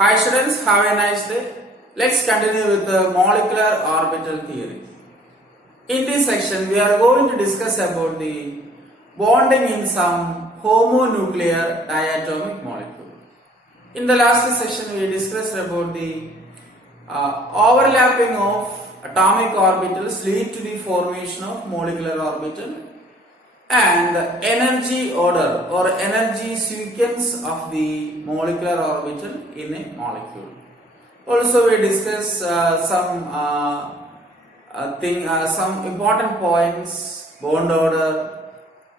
Hi students, have a nice day. Let's continue with the molecular orbital theory. In this section, we are going to discuss about the bonding in some homonuclear diatomic molecule. In the last section, we discussed about the overlapping of atomic orbitals lead to the formation of molecular orbital and the energy order or energy sequence of the molecular orbital in a molecule. Also, we discuss some important points: bond order,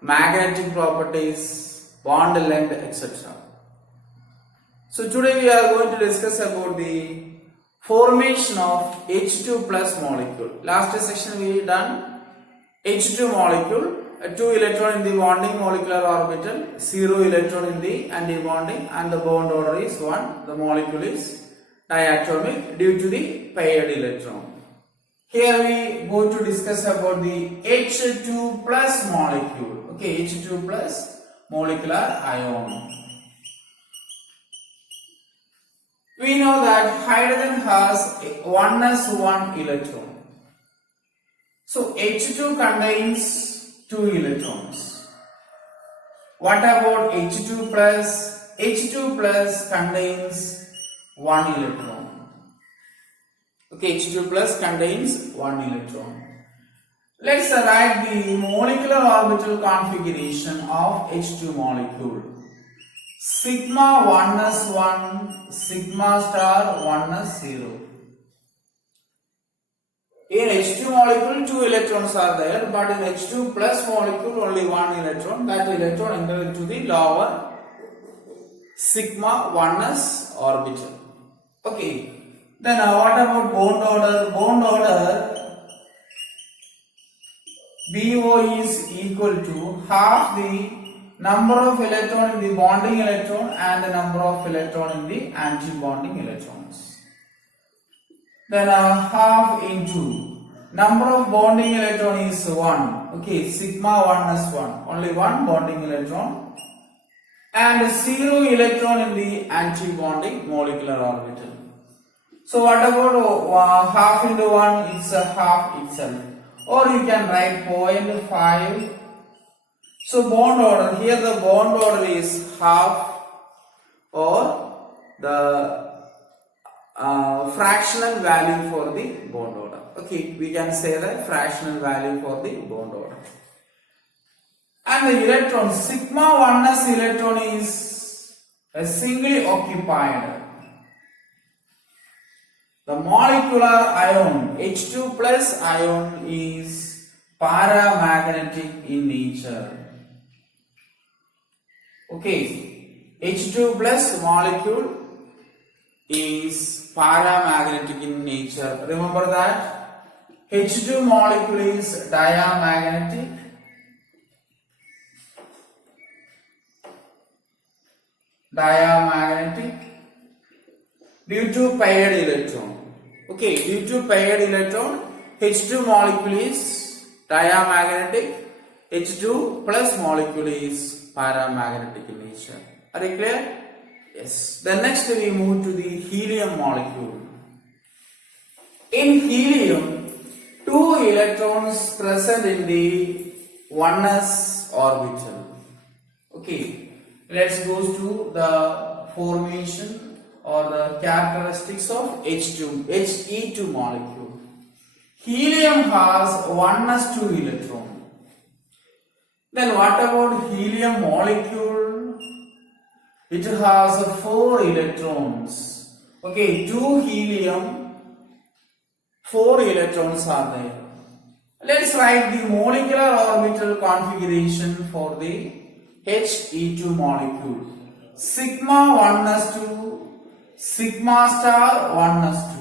magnetic properties, bond length, etc. So today we are going to discuss about the formation of H2 plus molecule. Last section we done H2 molecule. 2 electron in the bonding molecular orbital, 0 electron in the anti-bonding, and the bond order is 1. The molecule is diatomic due to the paired electron. Here we go to discuss about the H2 plus molecule. Okay, H2 plus molecular ion. We know that hydrogen has 1s1 electron. So H2 contains 2 electrons. What about H2 plus? H2 plus contains 1 electron. Okay, H2 plus contains 1 electron. Let's write the molecular orbital configuration of H2 molecule. Sigma 1s1, sigma star 1s0. In H2 molecule, 2 electrons are there, but in H2 plus molecule, only 1 electron. That electron enters into the lower sigma 1s orbital. Okay. Then what about bond order? Bond order BO is equal to half the number of electron in the bonding electron and the number of electron in the anti-bonding electrons. Then half into number of bonding electron is 1. Okay, sigma 1s1. Only one bonding electron. And 0 electron in the anti-bonding molecular orbital. So what about half into 1? It's a half itself. Or you can write 0.5. So bond order. Here the bond order is half or the fractional value for the bond order. Okay, we can say that fractional value for the bond order. And the electron, sigma 1s electron is a singly occupied. The molecular ion H2 plus ion is paramagnetic in nature. Okay, H2 plus molecule is paramagnetic in nature. Remember that H2 molecule is diamagnetic. Due to paired electron. Okay, due to paired electron, H2 molecule is diamagnetic. H2 plus molecule is paramagnetic in nature. Are you clear? Yes. Then next we move to the helium molecule. In helium, 2 electrons present in the 1s orbital. Okay, let's go to the formation or the characteristics of He2 molecule. Helium has 1s2 electron. Then what about helium molecule? It has 4 electrons. Okay, 2 helium, 4 electrons are there. Let's write the molecular orbital configuration for the He2 molecule. Sigma 1s2, sigma star 1s2.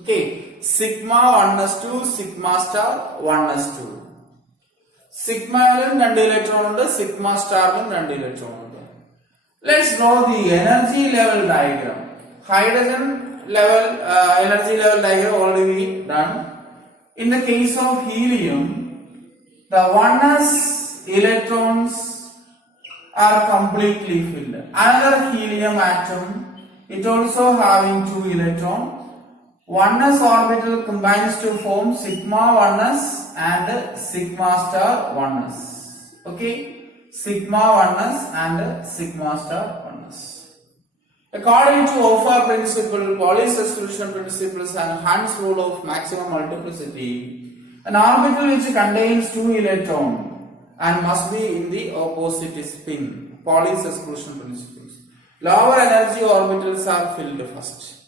Okay, sigma 1s2, sigma star 1s2. Sigma 2 electron ഉണ്ട്, sigma star 2 electron ഉണ്ട്. Let's draw the energy level diagram. Hydrogen level energy level diagram already done. In the case of helium, the 1s electrons are completely filled. Another helium atom it also having 2 electron. 1s orbital combines to form sigma 1s and sigma star 1s. Okay, sigma 1s and sigma star 1s. According to OFA principle, Pauli substitution principles and Hund's rule of maximum multiplicity, an orbital which contains 2 electrons and must be in the opposite spin. Pauli substitution principles. Lower energy orbitals are filled first.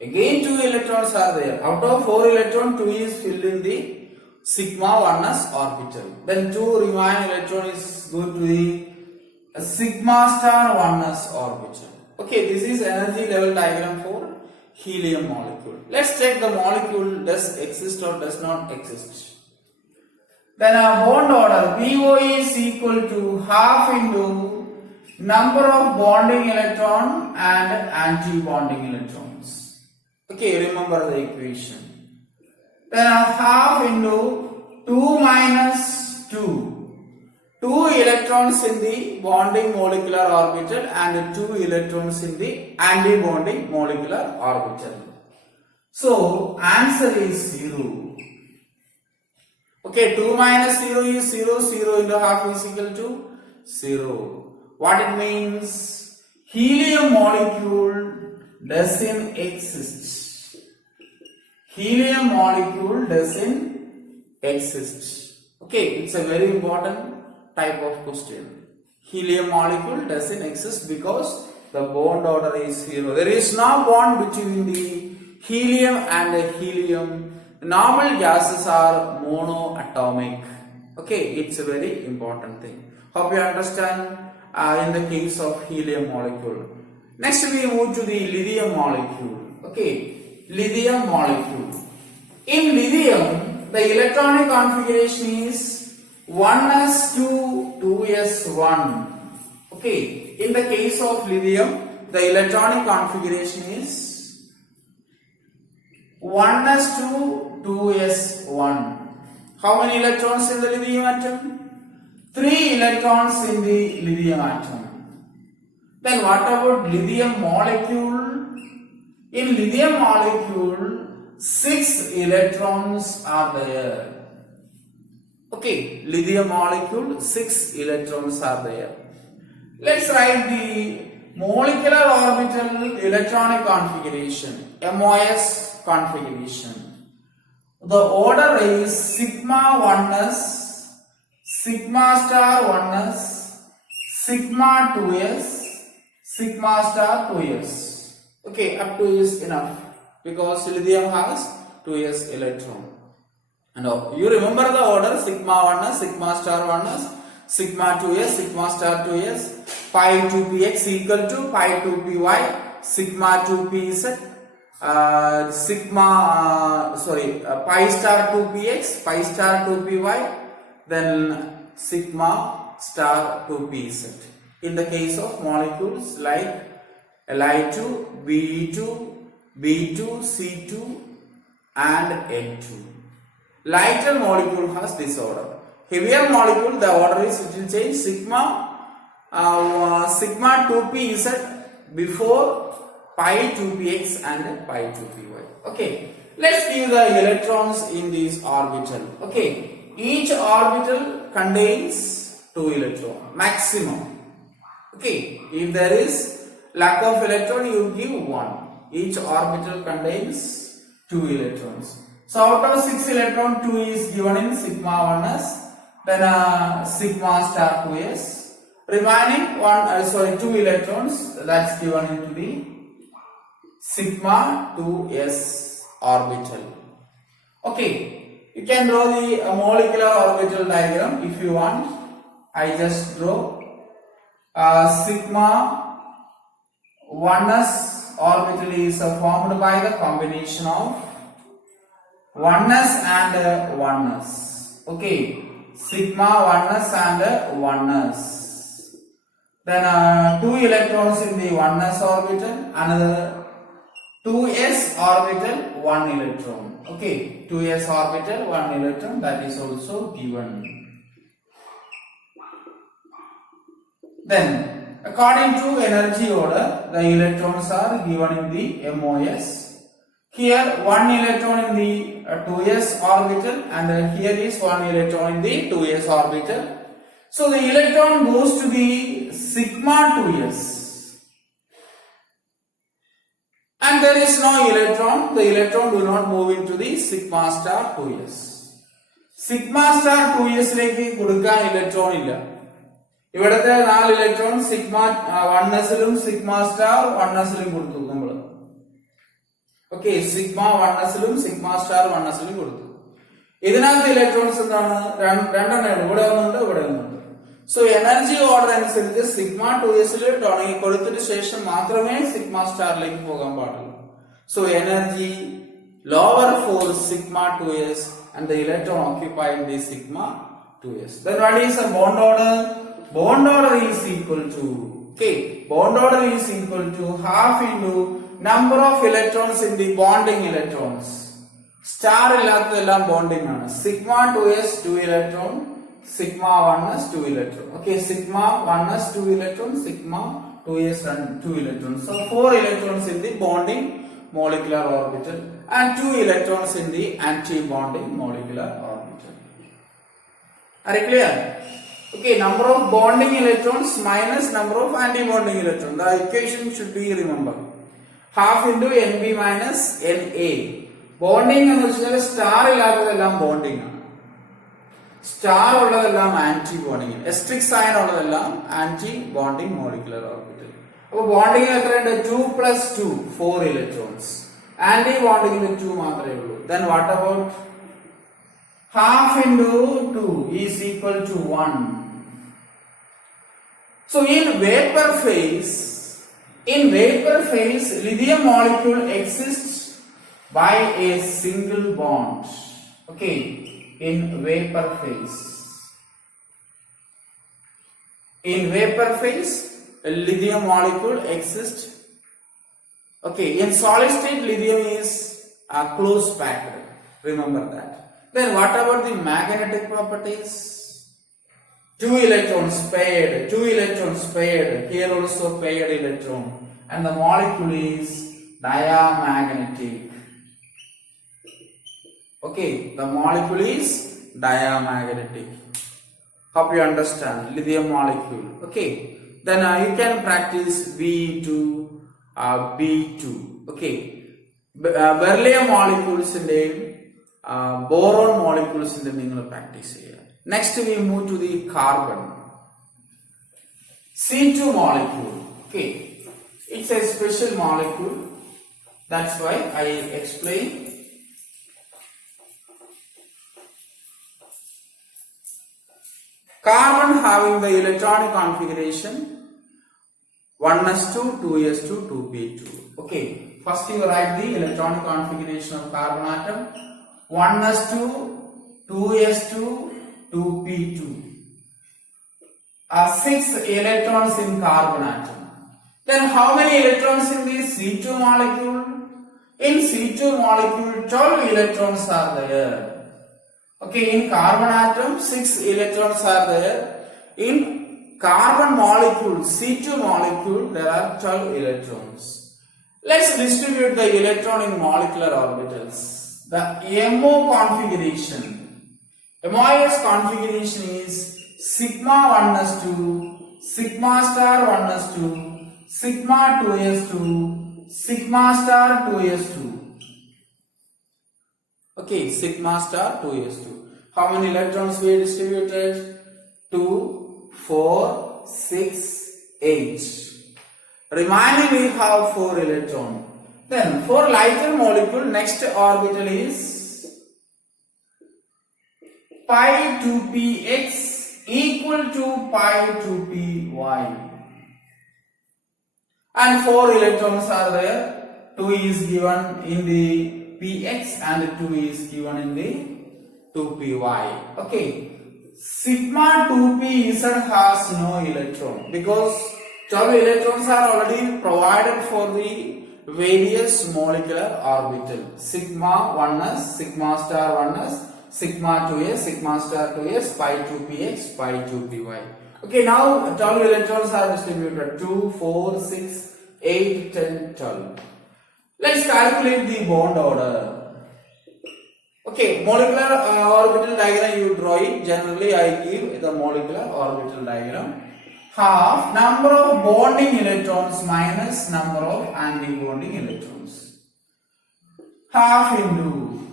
Again 2 electrons are there. Out of 4 electrons, 2 is filled in the sigma 1s orbital. Then 2 remaining electron is going to the sigma star 1s orbital. Okay, this is energy level diagram for helium molecule. Let's check the molecule does exist or does not exist. Then a bond order BO is equal to half into number of bonding electron and anti-bonding electrons. Okay, remember the equation. Then a half into 2 minus 2. 2 electrons in the bonding molecular orbital and 2 electrons in the anti-bonding molecular orbital. So, answer is 0. Okay, 2 minus 0 is 0. 0 into half is equal to 0. What it means? Helium molecule doesn't exist. Helium molecule doesn't exist. Okay, it's a very important type of question. Helium molecule doesn't exist because the bond order is 0. There is no bond between the helium and the helium. Normal gases are monoatomic. Okay, it's a very important thing. Hope you understand in the case of helium molecule. Next we move to the lithium molecule. Okay, lithium molecule. In lithium, the electronic configuration is 1s2, 2s1. Okay, in the case of lithium, the electronic configuration is 1s2, 2s1. How many electrons in the lithium atom? 3 electrons in the lithium atom. Then what about lithium molecule? In lithium molecule, 6 electrons are there. Okay, lithium molecule, 6 electrons are there. Let's write the molecular orbital electronic configuration, MOS configuration. The order is sigma 1s, sigma star 1s, sigma 2s, sigma star 2s. Okay, up to is enough because lithium has 2s electron. And you remember the order: sigma 1s, sigma star 1s, sigma 2s, sigma star 2s, pi 2px equal to pi 2py, sigma 2pz, pi star 2px, pi star 2py, then sigma star 2pz. In the case of molecules like Li2, Be2, B2, C2 and N2. Lighter molecule has this order. Heavier molecule, the order is, it will change: sigma 2pz before pi 2px and pi 2py. Okay, let's give the electrons in this orbital. Okay, each orbital contains 2 electrons maximum. Okay, if there is lack of electron, you give 1. Each orbital contains 2 electrons. So out of 6 electron, 2 is given in sigma 1s, then sigma star 2s. Remaining 2 electrons, that's given into the sigma 2s orbital. Okay, you can draw the molecular orbital diagram if you want. I just draw sigma 1s orbital is formed by the combination of 1s and 1s. Okay, sigma 1s and 1s. Then 2 electrons in the 1s orbital, another 2s orbital, 1 electron. Okay, 2s orbital, 1 electron, that is also given. Then according to energy order, the electrons are given in the MOS. Here one electron in the 2s orbital, and here is one electron in the 2s orbital. So the electron goes to the sigma 2s, and there is no electron. The electron do not move into the sigma star 2s. Sigma star 2s ലേക്ക് കൊടുക്കാൻ electron ഇല്ല. ഇവിടത്തെ 4 electron sigma 1sലും sigma star 1sലും കൊടുത്തു നമ്മൾ. Okay, sigma 1sലും sigma star 1sലും കൊടുത്തു. ഇതിനകത്ത് electrons എന്താണ്? രണ്ടെണ്ണം, ഇവിടെ ഒന്നുണ്ട്, ഇവിടെ ഒന്നുണ്ട്. സോ എനർജി ഓർഡർ അനുസരിച്ച് സിഗ്മ 2sൽ കൊടുത്തതിന് ശേഷം മാത്രമേ സിഗ്മ സ്റ്റാറിലേക്ക് പോകാൻ പാടുള്ളൂ. So energy lower for sigma 2s and the electron occupying the sigma 2s. Then what is a bond order? Bond order is equal to, okay, bond order is equal to half into number of electrons in the bonding electrons. Star illathadellam bonding aanu. Sigma 2s 2 electron, sigma 1s 2 electron. Okay, sigma 1s 2 electron, sigma 2s and 2 electrons. So 4 electrons in the bonding molecular orbital and 2 electrons in the anti-bonding molecular orbital. Are you clear? Okay, number of bonding electrons minus number of anti-bonding electrons. The equation should be remembered. Half into Nb minus Na. Bonding എന്ന് വെച്ചാൽ star ഇല്ലാത്തതെല്ലാം bonding ആണ്. Star ഉള്ളതെല്ലാം anti bonding. എസ്ട്രിക് sign ഉള്ളതെല്ലാം anti bonding molecular orbital. അപ്പോൾ bonding എത്രയുണ്ട്? 2 plus 2 4 electrons. Anti bonding 2 മാത്രമേ ഉള്ളൂ. Then what about half into 2 is equal to 1. So in vapor phase, lithium molecule exists by a single bond. Okay, in vapor phase. In vapor phase, a lithium molecule exists. Okay, in solid state, lithium is close packed. Remember that. Then what about the magnetic properties? 2 electrons paired, 2 electrons paired. Here also paired electron, and the molecule is diamagnetic. Okay, the molecule is diamagnetic. Hope you understand lithium molecule. Okay, then you can practice B2. B2. Okay, beryllium molecules in the boron molecules in the നിങ്ങൾ practice ചെയ്യുക. Next we move to the carbon. C2 molecule. Okay, it's a special molecule. That's why I explain. Carbon having the electronic configuration 1s2, 2s2, 2p2. Okay, first you write the electronic configuration of carbon atom. 1s2, 2s2, 2p2. 6 electrons in carbon atom. Then how many electrons in the C2 molecule? In C2 molecule 12 electrons are there. Okay, in carbon atom 6 electrons are there. In carbon molecule, C2 molecule, there are 12 electrons. Let's distribute the electron in molecular orbitals. The MO configuration. MOS configuration is sigma 1s2, sigma star 1s2, sigma 2s2, sigma star 2s2. Okay, sigma star 2s2. How many electrons we distributed? 2, 4, 6, 8. Remaining we have 4 electrons. Then for lighter molecule, next orbital is pi 2px equal to pi 2py. And 4 electrons are there. 2 is given in the px and 2 is given in the 2py. Okay. Sigma 2pz has no electron because 12 electrons are already provided for the various molecular orbital. Sigma 1s, sigma star 1s, sigma 2s, sigma star 2s, pi 2px, pi 2py. Okay, now 12 electrons are distributed. 2, 4, 6, 8, 10, 12. Let's calculate the bond order. Okay, molecular orbital diagram you draw it. Generally, I give the molecular orbital diagram. Half number of bonding electrons minus number of anti-bonding electrons. Half into,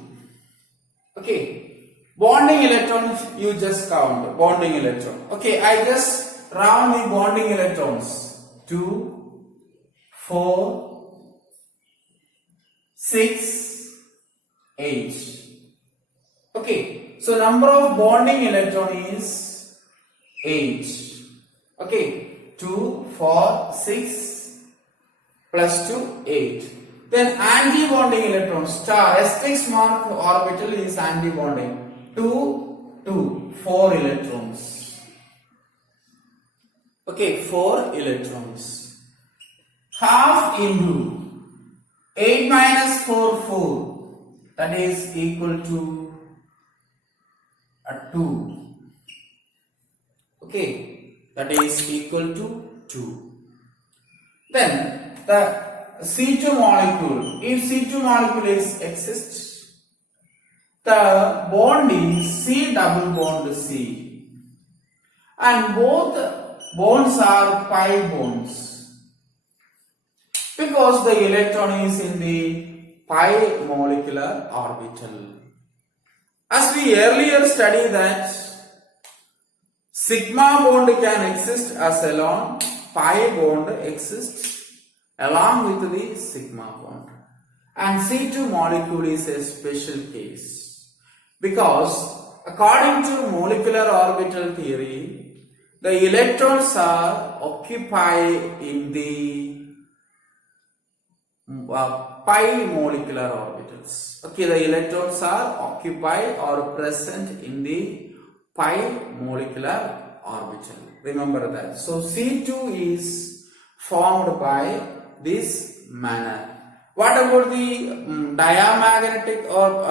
okay, bonding electrons you just count, bonding electron. Okay, I just round the bonding electrons. 2, 4, 6, 8. Okay, so number of bonding electron is 8. Okay, 2, 4, 6 plus 2, 8. Then anti-bonding electron star S6 mark orbital is anti-bonding. 2, 2, 4 electrons. Okay, 4 electrons. Half into 8 minus 4, 4. That is equal to 2. Okay, that is equal to 2. Then the C2 molecule, if C2 molecule exists, the bond is C double bond C, and both bonds are pi bonds because the electron is in the pi molecular orbital. As we earlier studied that sigma bond can exist as alone, pi bond exists along with the sigma bond, and C2 molecule is a special case because according to molecular orbital theory, the electrons are occupied in the pi molecular orbitals. Okay, the electrons are occupied or present in the pi molecular orbital. Remember that. So C2 is formed by this manner. What about the diamagnetic or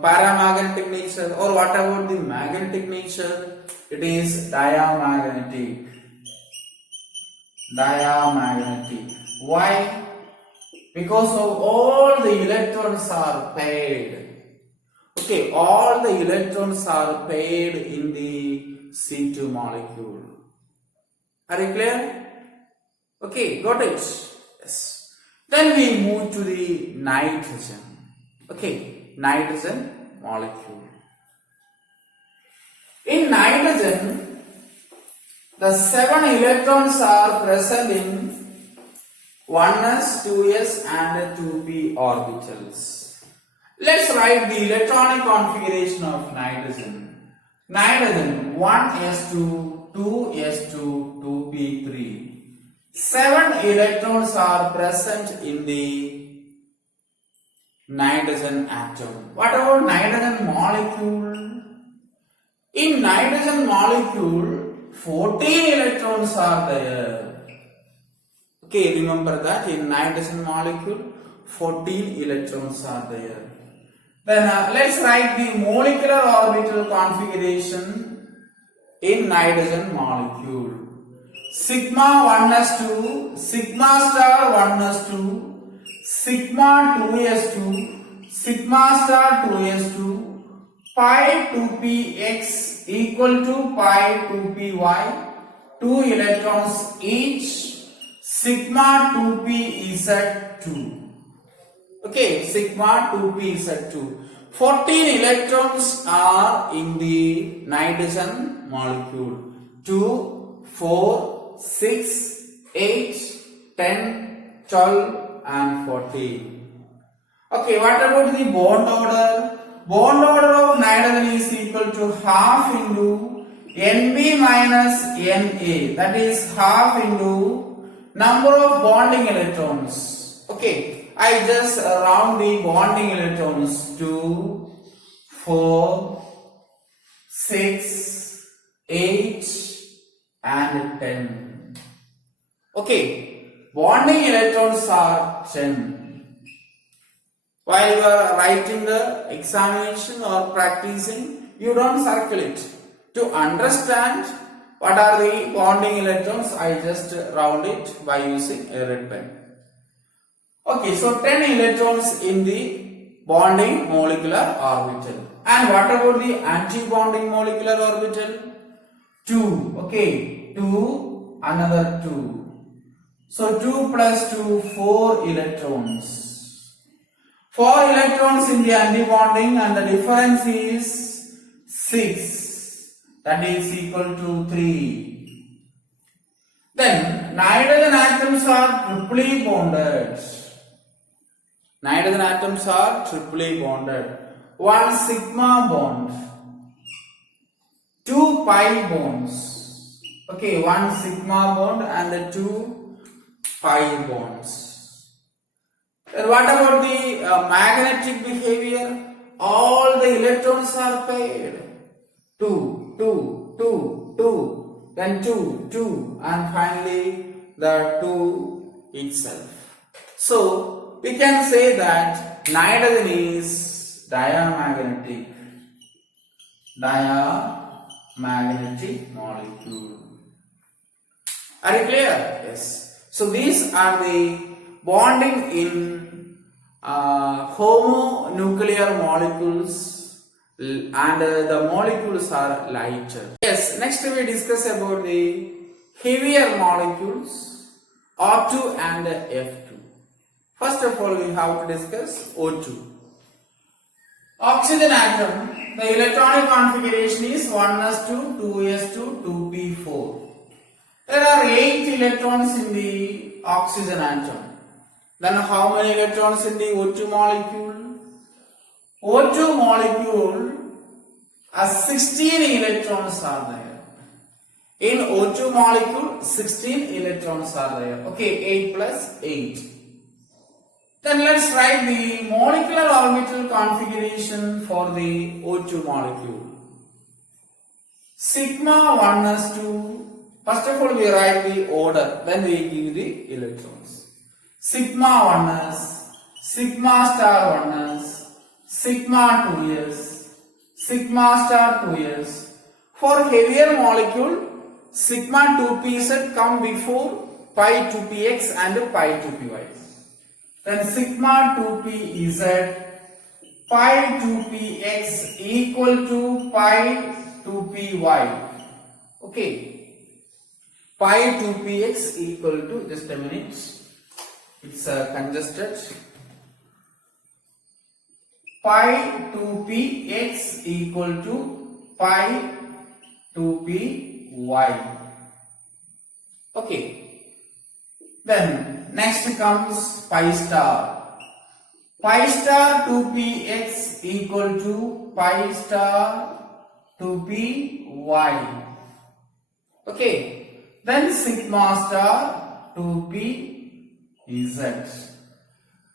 paramagnetic nature, or what about the magnetic nature? It is diamagnetic. Diamagnetic. Why? Because of all the electrons are paired. Okay, all the electrons are paired in the C2 molecule. Are you clear? Okay, got it? Yes. Then we move to the nitrogen. Okay, nitrogen molecule. In nitrogen, the 7 electrons are present in 1s, 2s and 2p orbitals. Let's write the electronic configuration of nitrogen. Nitrogen 1s2, 2s2, 2p3. 7 electrons are present in the nitrogen atom. What about nitrogen molecule? In nitrogen molecule, 14 electrons are there. Okay, remember that in nitrogen molecule, 14 electrons are there. Then let's write the molecular orbital configuration in nitrogen molecule. Sigma 1s2, sigma star 1s2, sigma 2s2, sigma star 2s2, pi 2px equal to pi 2py, 2 electrons each, sigma 2pz2. Okay, sigma 2pz2. 14 electrons are in the nitrogen molecule. 2, 4, 6, 8, 10, 12 and 14. Okay, what about the bond order? Bond order of nitrogen is equal to half into Nb minus Na. That is half into number of bonding electrons. Okay, I just round the bonding electrons. 2, 4, 6, 8 and 10. Okay, bonding electrons are 10. While you are writing the examination or practicing, you don't circle it. To understand, What are the bonding electrons? I just round it by using a red pen. Okay, so 10 electrons in the bonding molecular orbital. And what about the anti-bonding molecular orbital? 2. Okay, 2, another 2. So 2 plus 2, 4 electrons. 4 electrons in the anti-bonding, and the difference is 6. That is equal to 3. Then nitrogen atoms are triply bonded. Nitrogen atoms are triply bonded. 1 sigma bond, 2 pi bonds. Okay, 1 sigma bond and the 2 pi bonds. Then what about the magnetic behavior? All the electrons are paired. 2, 2, 2, 2, then 2, 2, and finally the 2 itself. So we can say that nitrogen is diamagnetic molecule. Are you clear? Yes. So these are the bonding in homonuclear molecules, and the molecules are lighter. Yes, next we discuss about the heavier molecules O2 and F2. First of all, we have to discuss O2. Oxygen atom, the electronic configuration is 1s2, 2s2, 2p4. There are 8 electrons in the oxygen atom. Then how many electrons in the O2 molecule? O2 molecule has 16 electrons are there. In O2 molecule, 16 electrons are there. Okay, 8 plus 8. Then let's write the molecular orbital configuration for the O2 molecule. Sigma 1s2. First of all, we write the order, then we give the electrons. Sigma 1s, sigma star 1s, sigma 2s, sigma star 2s. For heavier molecule, sigma 2pz come before pi 2px and pi 2py. Then sigma 2pz, pi 2px equal to pi 2py. Okay. Pi 2px equal to, just a minute, it's congested. Pi 2px equal to pi 2py. Okay. Then next comes pi star. Pi star 2px equal to pi star 2py. Okay. Then sigma star 2pz.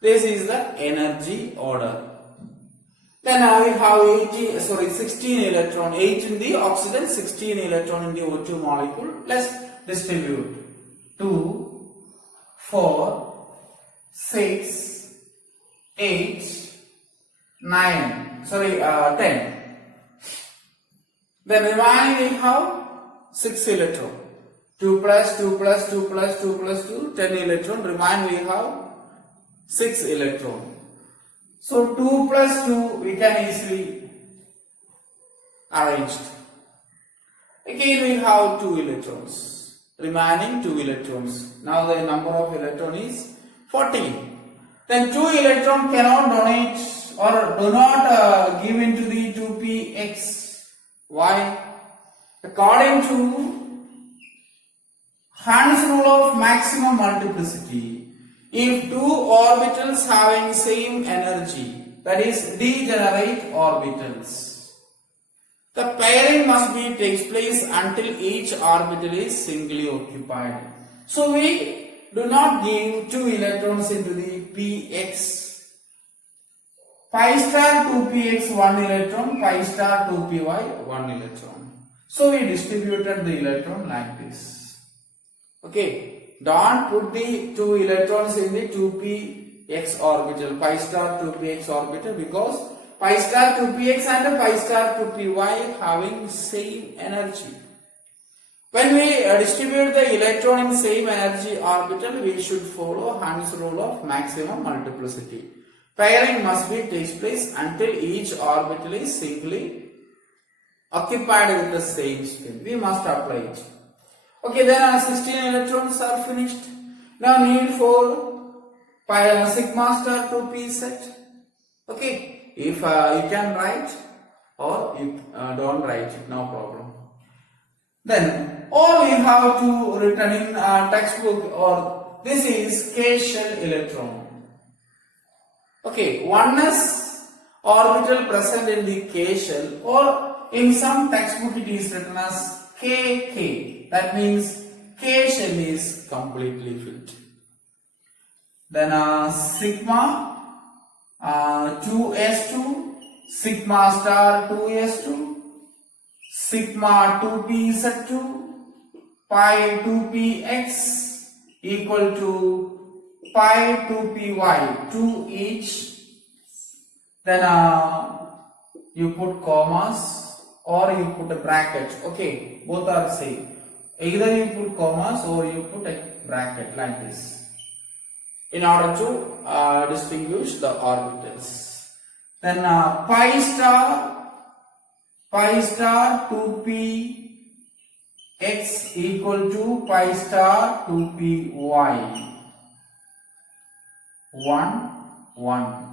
This is the energy order. Then now we have 16 electron, 8 in the oxygen, 16 electron in the O2 molecule. Let's distribute. 2, 4, 6, 8, 9, 10. Then remaining we have 6 electron. 2 plus 2 plus 2 plus 2 plus 2, 10 electron. Remain we have 6 electron. So 2 plus 2 we can easily arrange. Again we have 2 electrons. Remaining 2 electrons. Now the number of electron is 14. Then 2 electron cannot donate or do not give into the 2px. Why? According to Hund's rule of maximum multiplicity, if 2 orbitals having same energy, that is degenerate orbitals, the pairing must be takes place until each orbital is singly occupied. So we do not give 2 electrons into the px. Pi star 2px 1 electron, pi star 2py 1 electron. So we distributed the electron like this. Okay, don't put the 2 electrons in the 2px orbital, pi star 2px orbital, because pi star 2px and pi star 2py having same energy. When we distribute the electron in same energy orbital, we should follow Hund's rule of maximum multiplicity. Pairing must be takes place until each orbital is singly occupied with the same spin. We must apply it. Okay, then our 16 electrons are finished. Now need for sigma star 2p set. Okay, if you can write or you don't write it, no problem. Then all we have to written in textbook or this is K shell electron. Okay, oneness orbital present in the K shell, or in some textbook it is written as KK. That means K shell is completely filled. Then sigma 2s2, sigma star 2s2, sigma 2pz2, pi 2px equal to pi 2py, 2 each. Then you put commas or you put a bracket. Okay, both are same. Either you put commas or you put a bracket like this in order to distinguish the orbitals. Then pi star 2p x equal to pi star 2py 1 1.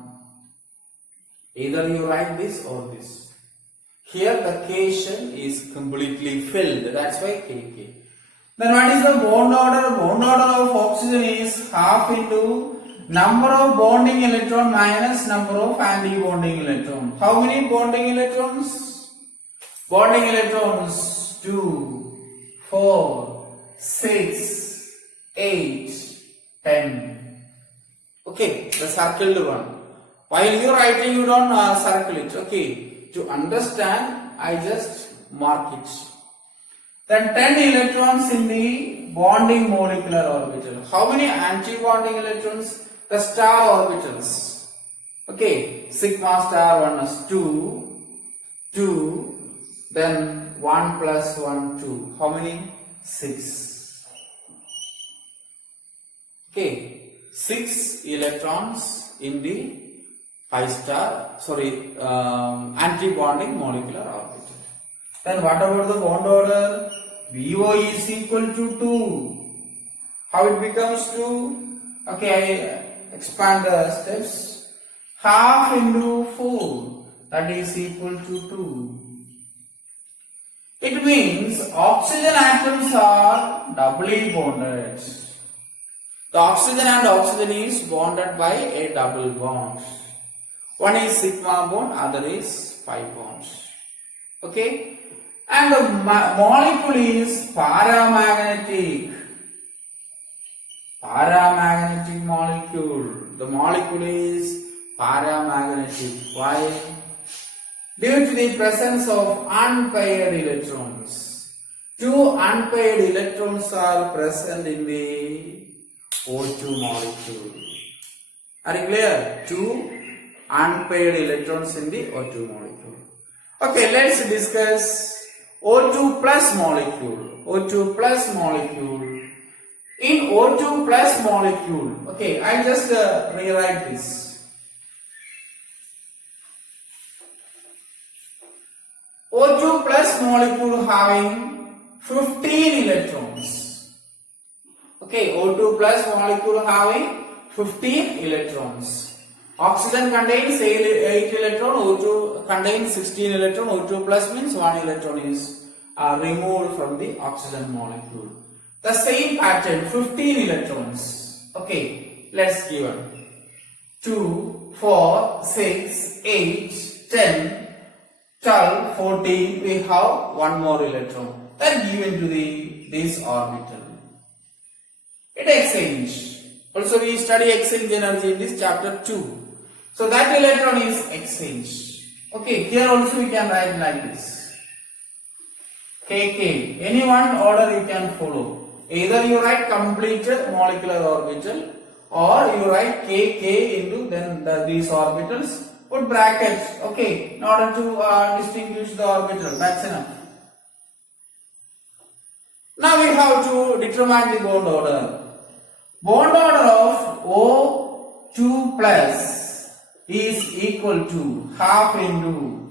Either you write this or this. Here the K shell is completely filled. That's why KK. Then what is the bond order? Bond order of oxygen is half into number of bonding electron minus number of anti-bonding electron. How many bonding electrons? Bonding electrons 2, 4, 6, 8, 10. Okay, the circled one. While you writing, you don't circle it. Okay, to understand, I just mark it. Then 10 electrons in the bonding molecular orbital. How many anti-bonding electrons? The star orbitals. Okay, sigma star 1 is 2, 2, then 1 plus 1, 2. How many? 6. Okay, 6 electrons in the anti-bonding molecular orbital. Then what about the bond order? VO is equal to 2. How it becomes 2? Okay, I expand the steps. Half into 4, that is equal to 2. It means oxygen atoms are doubly bonded. The oxygen and oxygen is bonded by a double bond. One is sigma bond, other is pi bond. Okay? And the molecule is paramagnetic. Paramagnetic molecule. The molecule is paramagnetic. Why? Due to the presence of unpaired electrons. 2 unpaired electrons are present in the O2 molecule. Are you clear? 2 unpaired electrons in the O2 molecule. Okay, let's discuss O2 plus molecule. O2 plus molecule. In O2 plus molecule, okay, I just rewrite this. O2 plus molecule having 15 electrons. Okay, O2 plus molecule having 15 electrons. Oxygen contains 8 electron, O2 contains 16 electron. O2 plus means 1 electron is removed from the oxygen molecule. The same pattern, 15 electrons. Okay, let's give it. 2, 4, 6, 8, 10, 12, 14. We have one more electron. That given to this orbital. It exchange. Also we study exchange energy in this chapter 2. So that electron is exchange. Okay, here also we can write like this. KK. Any one order you can follow. Either you write complete molecular orbital or you write KK into then these orbitals. Put brackets. Okay, in order to distinguish the orbital. That's enough. Now we have to determine the bond order. Bond order of O2 plus is equal to half into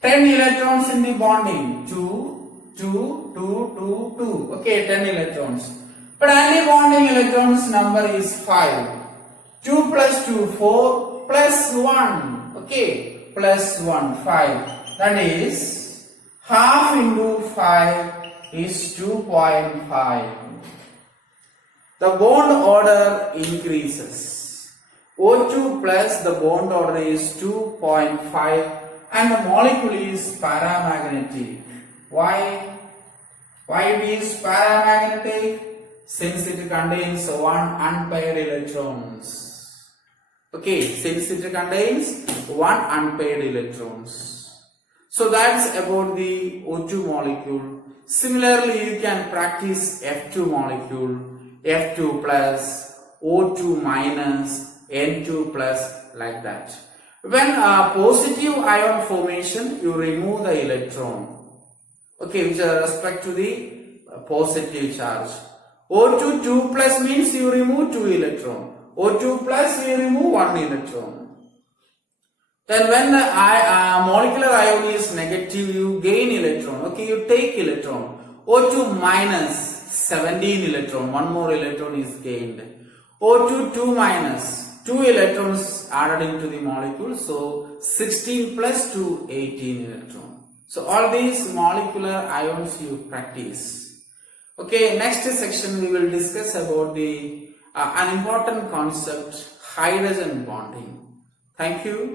10 electrons in the bonding. 2, 2, 2, 2, 2. Okay, 10 electrons. But anti-bonding electrons number is 5. 2 plus 2, 4 plus 1. Okay, plus 1, 5. That is half into 5 is 2.5. The bond order increases. O2 plus the bond order is 2.5 and the molecule is paramagnetic. Why? Why it is paramagnetic? Since it contains one unpaired electrons. Okay, since it contains one unpaired electrons. So that's about the O2 molecule. Similarly, you can practice F2 molecule, F2 plus, O2 minus, N2 plus, like that. When a positive ion formation, you remove the electron. Okay, with respect to the positive charge. O2 2 plus means you remove 2 electron. O2 plus you remove 1 electron. Then when the molecular ion is negative, you gain electron. Okay, you take electron. O2 minus 17 electron. One more electron is gained. O2 2 minus 2 electrons added into the molecule. So 16 plus 2, 18 electron. So all these molecular ions you practice. Okay, next section we will discuss about the an important concept, hydrogen bonding. Thank you.